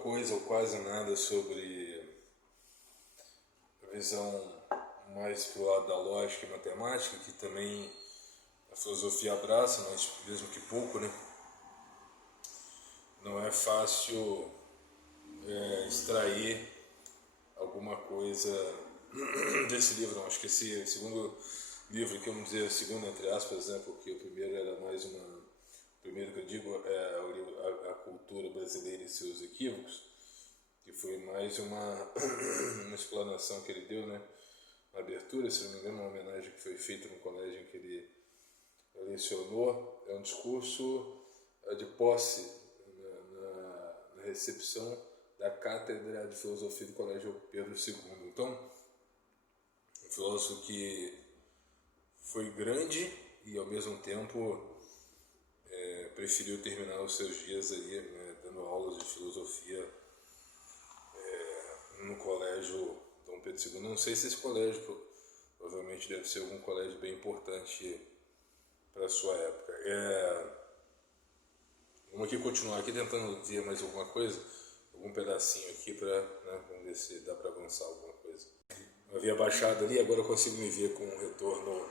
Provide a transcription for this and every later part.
coisa ou quase nada sobre a visão mais pro lado da lógica e matemática, que também a filosofia abraça, mas mesmo que pouco, né? Não é fácil extrair alguma coisa desse livro, não. Acho que esse segundo livro, que vamos dizer segundo entre aspas, né? Porque o primeiro era mais uma... O primeiro que eu digo é a cultura brasileira e seus equívocos, que foi mais uma explanação que ele deu, né? Na abertura, se não me engano, uma homenagem que foi feita no colégio em que ele lecionou. É um discurso de posse na recepção da Cátedra de Filosofia do Colégio Pedro II. Então, um filósofo que foi grande e, ao mesmo tempo, preferiu terminar os seus dias aí, né, dando aulas de filosofia no colégio Dom Pedro II. Não sei se esse colégio provavelmente deve ser algum colégio bem importante para a sua época. Vamos aqui continuar aqui tentando ver mais alguma coisa, algum pedacinho aqui para, né, vamos ver se dá para avançar alguma coisa. Eu havia baixado ali, agora eu consigo me ver com um retorno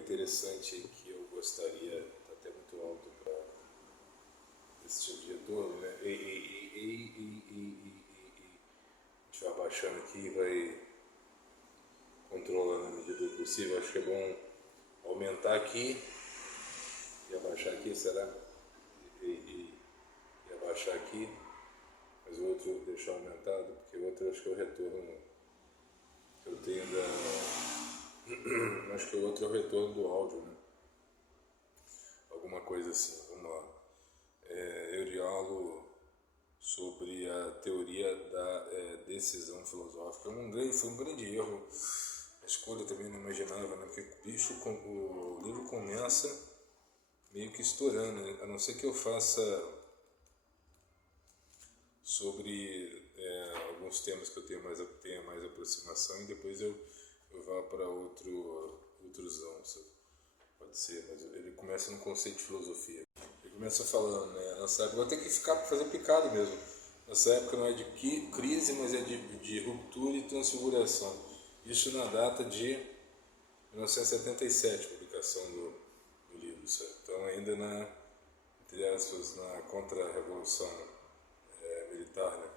interessante que eu gostaria, está até muito alto para esse tipo de retorno, né? A gente vai abaixando aqui e vai controlando na medida do possível. Acho que é bom aumentar aqui e abaixar aqui, será? E abaixar aqui, mas o outro deixar aumentado, porque o outro acho que é o retorno que eu tenho da... Acho que o outro é o retorno do áudio, né? Alguma coisa assim, vamos lá. Eurialo sobre a teoria da decisão filosófica. Foi um grande erro. A escolha também não imaginava, né? Porque o livro começa meio que estourando, né? A não ser que eu faça sobre alguns temas que eu tenha mais aproximação e depois eu vá para outrosão, pode ser, mas ele começa no conceito de filosofia. Ele começa falando, né, nessa época, vou ter que fazer picado mesmo, nessa época não é de crise, mas é de ruptura e transfiguração. Isso na data de 1977, publicação do livro, certo? Então ainda entre aspas, na contra-revolução militar, né?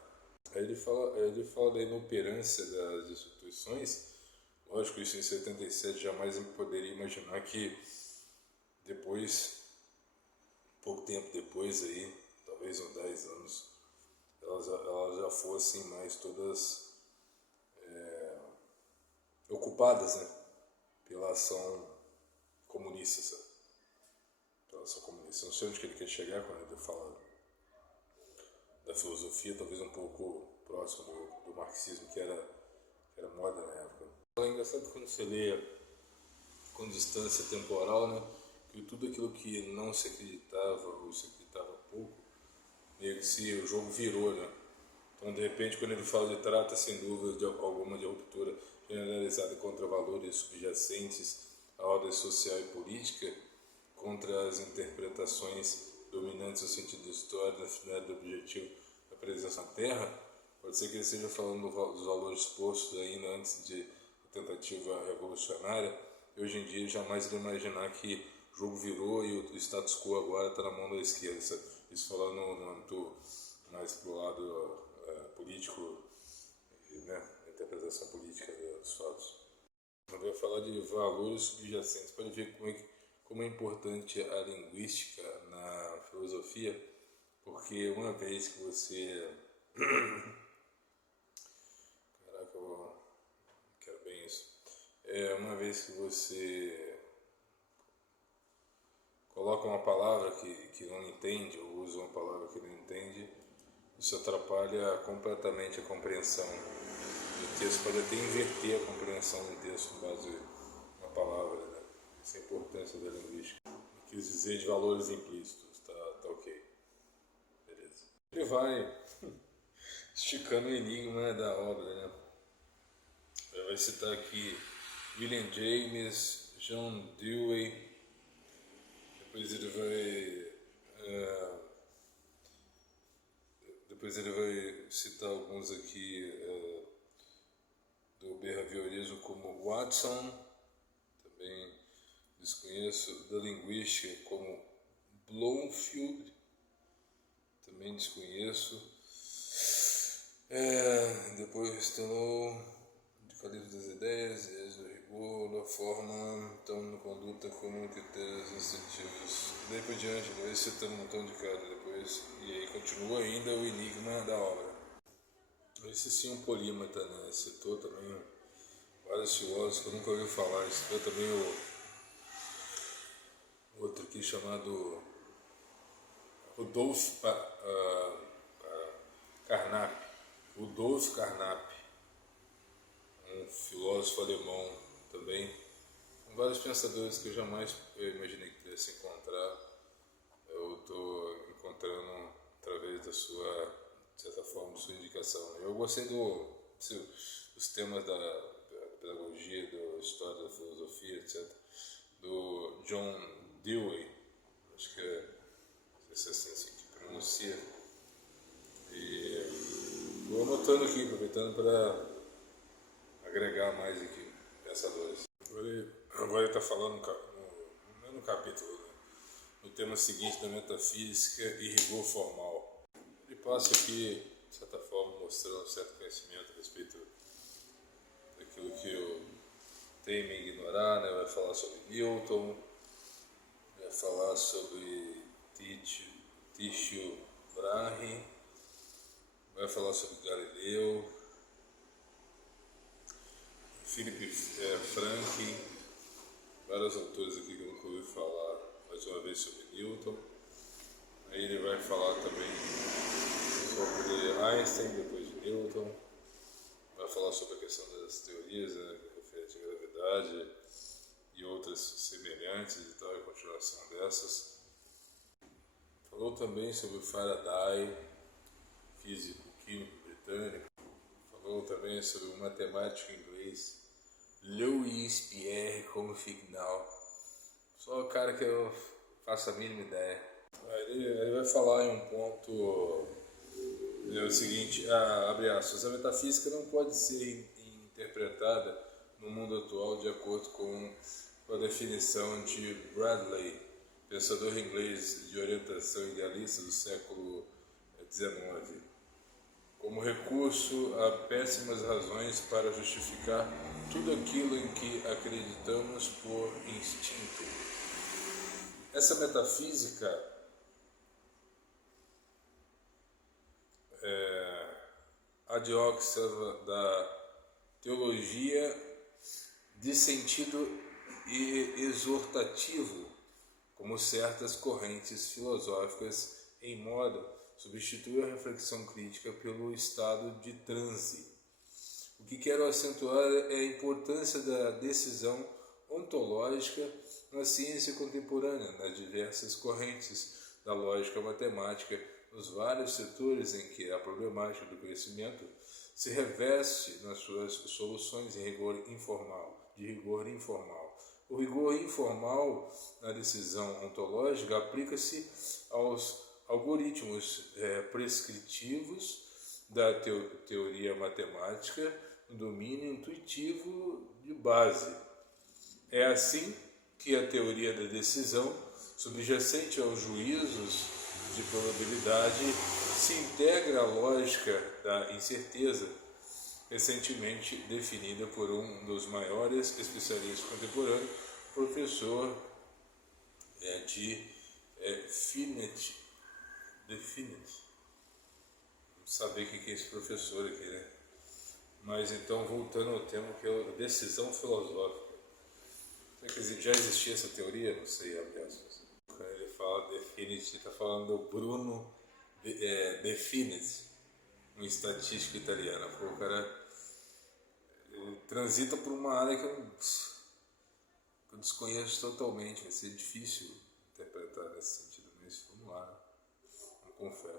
Aí ele fala da inoperância das instituições. Lógico, isso em 77 jamais eu poderia imaginar que depois, pouco tempo depois aí, talvez uns 10 anos, elas já fossem mais todas ocupadas, né, pela ação comunista, sabe? Pela ação comunista. Não sei onde que ele quer chegar quando ele fala da filosofia, talvez um pouco próximo do marxismo, que era moda na época. É engraçado quando você lê com distância temporal, né, que tudo aquilo que não se acreditava ou se acreditava pouco, meio que o jogo virou, né? Então, de repente, quando ele fala de trata, sem dúvida alguma, de ruptura generalizada contra valores subjacentes à ordem social e política, contra as interpretações dominantes no sentido da história, da finalidade do objetivo da presença na Terra, pode ser que ele esteja falando dos valores postos ainda antes de tentativa revolucionária. E hoje em dia jamais iria imaginar que o jogo virou e o status quo agora está na mão da esquerda. Isso falando no âmbito mais pro lado político, né, interpretação política dos fatos. Eu vou falar de valores subjacentes. Pode ver como é importante a linguística na filosofia, porque uma vez que você... Caraca, eu quero bem isso. Uma vez que você coloca uma palavra que não entende, ou usa uma palavra que não entende, isso atrapalha completamente a compreensão do texto. Pode até inverter a compreensão do texto com base na palavra, né? Essa é a importância da linguística. Quis dizer de valores implícitos, tá ok. Beleza. Ele vai esticando o enigma, né, da obra, né? Ele vai citar aqui William James, John Dewey, depois ele vai Depois ele vai citar alguns aqui do behaviorismo como Watson, também desconheço, da linguística como Bloomfield, também desconheço. Depois tem o Decalibro das Ideias, do rigor, da forma, então na conduta como critérios incentivos. Daí por diante, ele vai citando um montão de cada depois, e aí continua ainda o enigma da obra. Esse sim é um polímata, né? Citou também vários filósofos que eu nunca ouvi falar. Citou também o outro aqui chamado Rudolf Carnap. Rudolf Carnap, um filósofo alemão também, com vários pensadores que eu jamais imaginei que pudesse encontrar. Eu estou encontrando através da sua, de certa forma, sua indicação. Eu gostei dos temas da pedagogia, da história da filosofia, etc., do John Dewey, acho que não sei se é assim que pronuncia, e estou anotando aqui, aproveitando para agregar mais aqui pensadores. Agora ele está falando no capítulo, né, no tema seguinte da metafísica e rigor formal. Ele passa aqui, de certa forma, mostrando um certo conhecimento a respeito daquilo que eu temo em ignorar, né? Vai falar sobre Newton, vai falar sobre Tycho Brahe, vai falar sobre Galileu, Philip Frank, vários autores aqui que eu nunca ouvi falar, mais uma vez sobre Newton. Aí ele vai falar também sobre Einstein, depois de Newton, vai falar sobre a questão das teorias, né, referente à gravidade e outras semelhantes e tal, a continuação dessas. Falou também sobre Faraday, físico químico britânico. Falou também sobre o matemático inglês Louis Pierre Confignow. Só o cara que eu faço a mínima ideia. Ele vai falar em um ponto, é o seguinte, abre aspas, a metafísica não pode ser interpretada no mundo atual de acordo com a definição de Bradley, pensador inglês de orientação idealista do século XIX, como recurso a péssimas razões para justificar tudo aquilo em que acreditamos por instinto. Essa metafísica adioxa da teologia de sentido exortativo, como certas correntes filosóficas em moda, substitui a reflexão crítica pelo estado de transe. O que quero acentuar é a importância da decisão ontológica na ciência contemporânea, nas diversas correntes da lógica matemática, nos vários setores em que a problemática do conhecimento se reveste nas suas soluções de rigor informal. O rigor informal na decisão ontológica aplica-se aos algoritmos prescritivos da teoria matemática no domínio intuitivo de base. É assim que a teoria da decisão, subjacente aos juízos de probabilidade, se integra à lógica da incerteza, recentemente definida por um dos maiores especialistas contemporâneos, professor de Definite. Vamos saber o que é esse professor aqui, né? Mas então, voltando ao tema, que é a decisão filosófica. Quer dizer, já existia essa teoria? Não sei, aliás. Quando ele fala Definite, está falando do Bruno Definite, um estatístico italiano. O cara transita por uma área que eu desconheço totalmente. Vai ser difícil interpretar nesse sentido, mas vamos lá, vamos com fé.